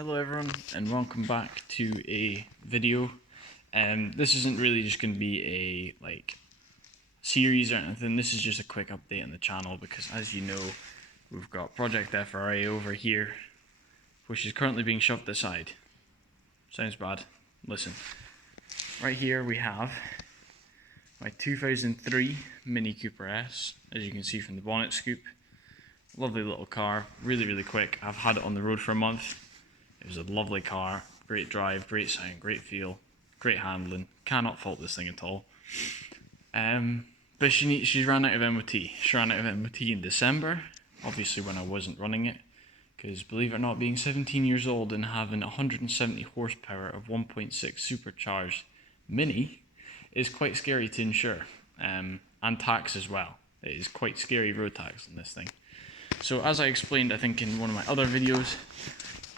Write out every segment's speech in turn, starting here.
Hello everyone and welcome back to a video. This isn't really just going to be a series or anything. This is just a quick update on the channel because, as you know, we've got Project FRA over here, which is currently being shoved aside. Sounds bad. Listen. Right here we have my 2003 Mini Cooper S, as you can see from the bonnet scoop. Lovely little car, really quick. I've had it on the road for a month. It was a lovely car, great drive, great sound, great feel, great handling. Cannot fault this thing at all. But she ran out of MOT. She ran out of MOT in December, obviously when I wasn't running it. Because believe it or not, being 17 years old and having 170 horsepower of 1.6 supercharged Mini is quite scary to insure. And tax as well. It is quite scary road tax on this thing. So as I explained, I think in one of my other videos,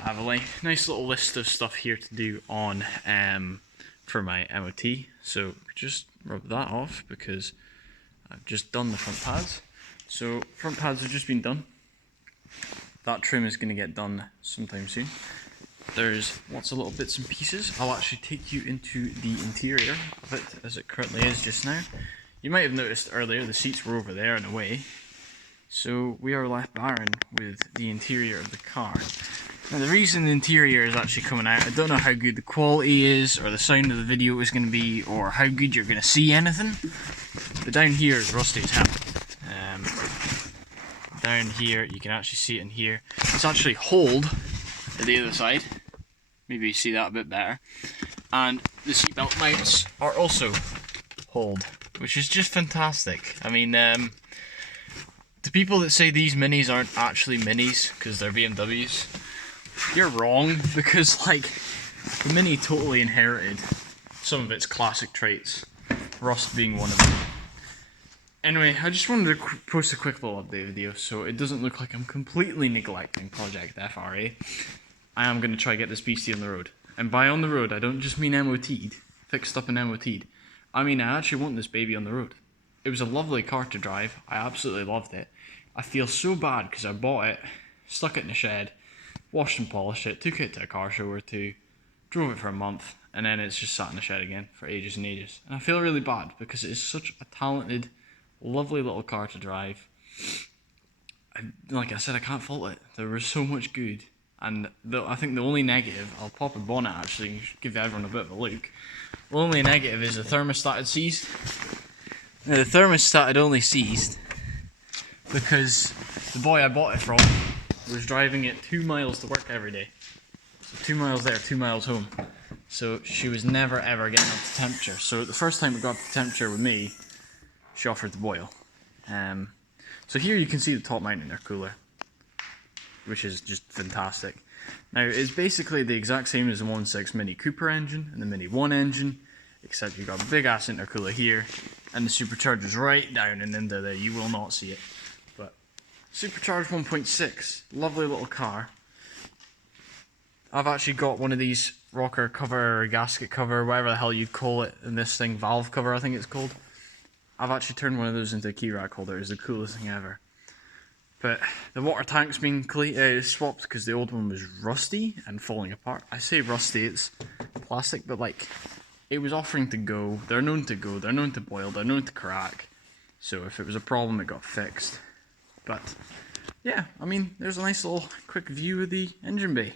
I have a nice little list of stuff here to do on for my MOT. So just rub that off because I've just done the front pads. So front pads have just been done. That trim is going to get done sometime soon. There's lots of little bits and pieces. I'll actually take you into the interior of it as it currently is just now. You might have noticed earlier the seats were over there and away. So we are left barren with the interior of the car. Now the reason the interior is actually coming out, I don't know how good the quality is or the sound of the video is going to be or how good you're going to see anything, but down here is rusty as hell. Down here, you can actually see it in here. It's actually holed at the other side. Maybe you see that a bit better. And the seatbelt mounts are also holed, which is just fantastic. I mean, the people that say these Minis aren't actually Minis because they're BMWs, you're wrong, because the Mini totally inherited some of its classic traits, rust being one of them. Anyway, I just wanted to post a quick little update video so it doesn't look like I'm completely neglecting Project FRA. I am going to try to get this beastie on the road. And by on the road, I don't just mean MOT'd, fixed up and MOT'd. I mean, I actually want this baby on the road. It was a lovely car to drive. I absolutely loved it. I feel so bad because I bought it, stuck it in a shed, washed and polished it, took it to a car show or two, drove it for a month, and then it's just sat in the shed again for ages and ages. And I feel really bad because it is such a talented, lovely little car to drive. Like I said, I can't fault it. There was so much good. And I think the only negative, I'll pop a bonnet actually, give everyone a bit of a look. The only negative is the thermostat had seized. Now, the thermostat had only seized because the boy I bought it from was driving it 2 miles to work every day. So 2 miles there, 2 miles home. So she was never ever getting up to temperature. So the first time it got to temperature with me, she offered to boil. So here you can see the top mount intercooler, which is just fantastic. Now it's basically the exact same as the 1.6 Mini Cooper engine and the Mini 1 engine, except you've got a big ass intercooler here, and the supercharger's right down and into there. You will not see it. But supercharged 1.6, lovely little car. I've actually got one of these rocker cover or gasket cover, whatever the hell you'd call it in this thing, valve cover I think it's called. I've actually turned one of those into a key rack holder. It's the coolest thing ever. But the water tank's been swapped because the old one was rusty and falling apart. I say rusty, it's plastic, but it was offering to go. They're known to go, they're known to boil, they're known to crack. So if it was a problem, it got fixed. But yeah, I mean, there's a nice little quick view of the engine bay.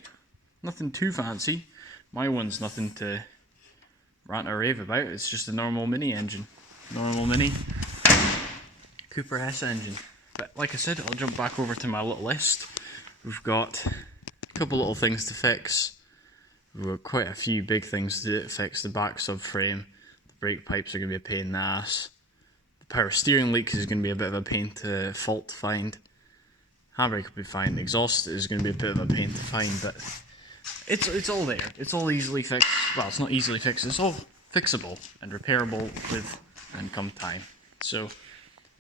Nothing too fancy. My one's nothing to rant or rave about. It's just a normal Mini engine. Normal Mini Cooper S engine. But like I said, I'll jump back over to my little list. We've got a couple little things to fix. We've got quite a few big things to fix. The back subframe, the brake pipes are going to be a pain in the ass. The power steering leaks is going to be a bit of a pain to fault find. Handbrake will be fine. The exhaust is going to be a bit of a pain to find, but it's all there. It's all easily fixed. Well, it's not easily fixed. It's all fixable and repairable with and come time. So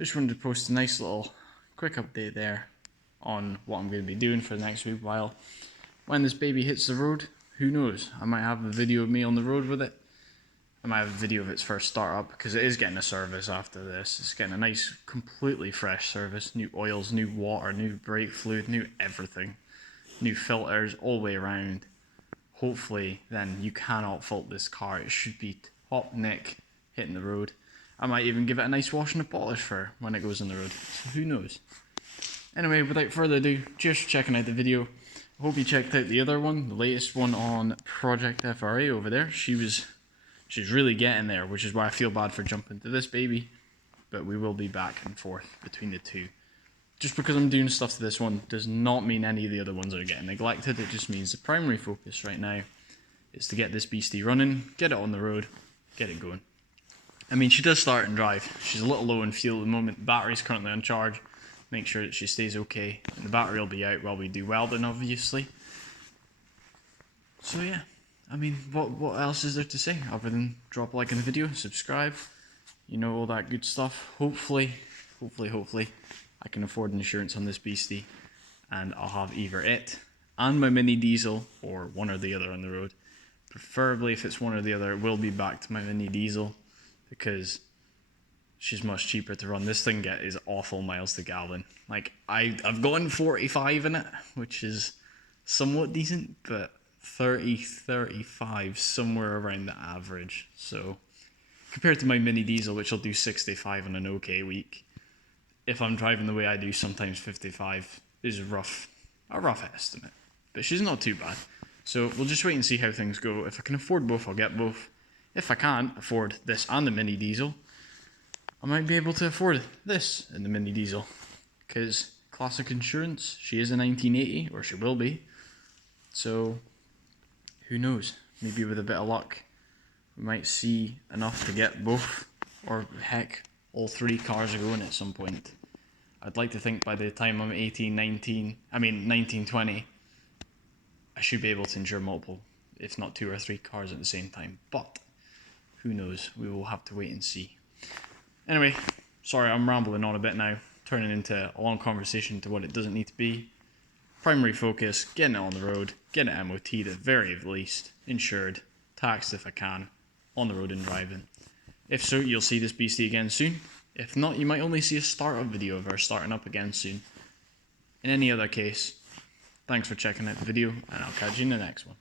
just wanted to post a nice little quick update there on what I'm going to be doing for the next wee while. When this baby hits the road, who knows? I might have a video of me on the road with it. I might have a video of its first start up because it is getting a service after this. It's getting a nice, completely fresh service. New oils, new water, new brake fluid, new everything. New filters all the way around. hopefully then you cannot fault this car. It should be top nick hitting the road. I might even give it a nice wash and a polish for when it goes on the road, so who knows. Anyway, without further ado, cheers for checking out the video. I hope you checked out the other one, the latest one on Project FRA over there. She's really getting there, which is why I feel bad for jumping to this baby. But we will be back and forth between the two. Just because I'm doing stuff to this one does not mean any of the other ones are getting neglected. It just means the primary focus right now is to get this beastie running, get it on the road, get it going. I mean, she does start and drive. She's a little low in fuel at the moment. The battery's currently on charge. Make sure that she stays okay. And the battery will be out while we do welding, obviously. So yeah, I mean, what else is there to say other than drop a like in the video, subscribe, you know, all that good stuff. Hopefully, I can afford insurance on this beastie, and I'll have either it and my mini diesel, or one or the other on the road. Preferably, if it's one or the other, it will be back to my mini diesel, because she's much cheaper to run. This thing is awful miles to gallon. Like, I've gone 45 in it, which is somewhat decent, but 30, 35, somewhere around the average. So, compared to my mini diesel, which will do 65 on an okay week, if I'm driving the way I do, sometimes 55 is a rough estimate. But she's not too bad. So we'll just wait and see how things go. If I can afford both, I'll get both. If I can't afford this and the mini diesel, I might be able to afford this in the mini diesel. Because classic insurance, she is a 1980, or she will be. So, who knows? Maybe with a bit of luck, we might see enough to get both, or heck, all three cars are going at some point. I'd like to think by the time I'm 19, 20, I should be able to insure multiple, if not 2 or 3 cars at the same time. But, who knows? We will have to wait and see. Anyway, sorry, I'm rambling on a bit now, turning into a long conversation to what it doesn't need to be. Primary focus, getting it on the road, getting it MOT'd at very least, insured, taxed if I can, on the road and driving. If so, you'll see this beastie again soon. If not, you might only see a start-up video of her starting up again soon. In any other case, thanks for checking out the video, and I'll catch you in the next one.